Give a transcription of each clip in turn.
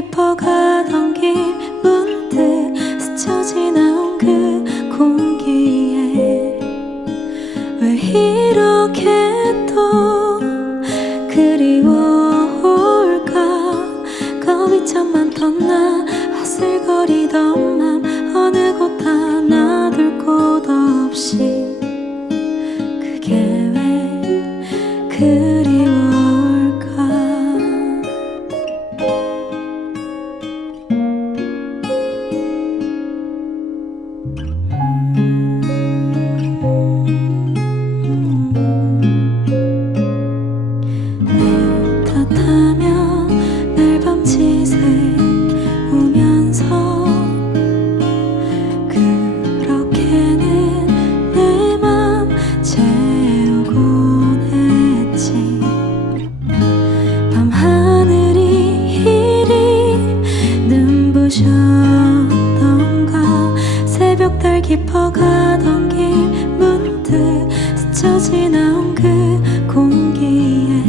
깊어 가던 길 문득 스쳐 지나온 그 공기에 왜 이렇게 또 그리워올까? 겁이 참 많던 나 아슬거리던 맘 어느 곳 하나 둘 곳 없이 깊어가던 길 문득 스쳐 지나온 그 공기에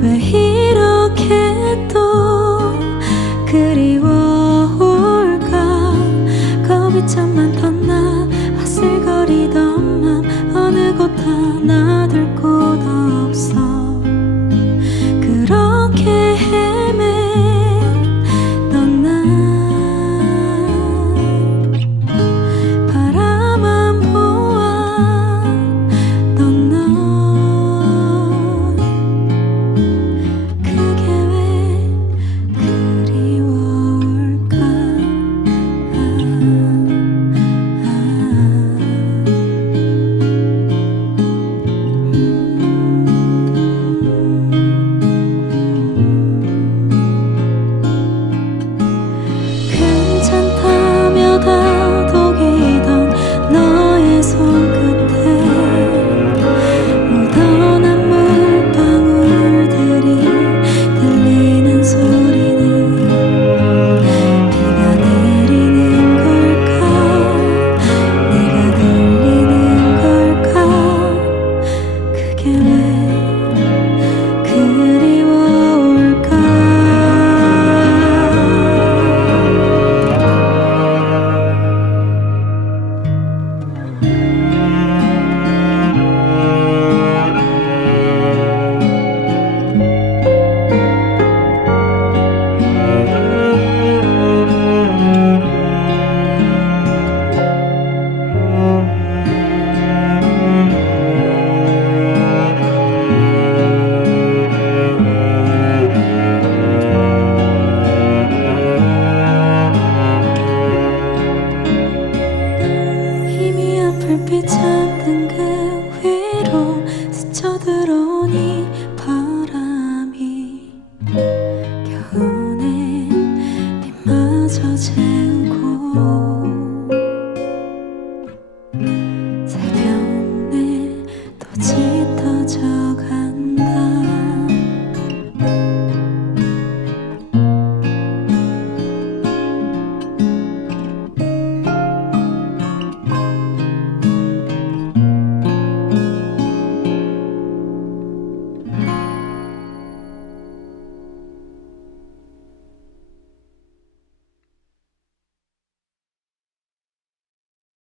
왜 이렇게 또 그리워올까? 겁이 참 많던 빛마저 채우고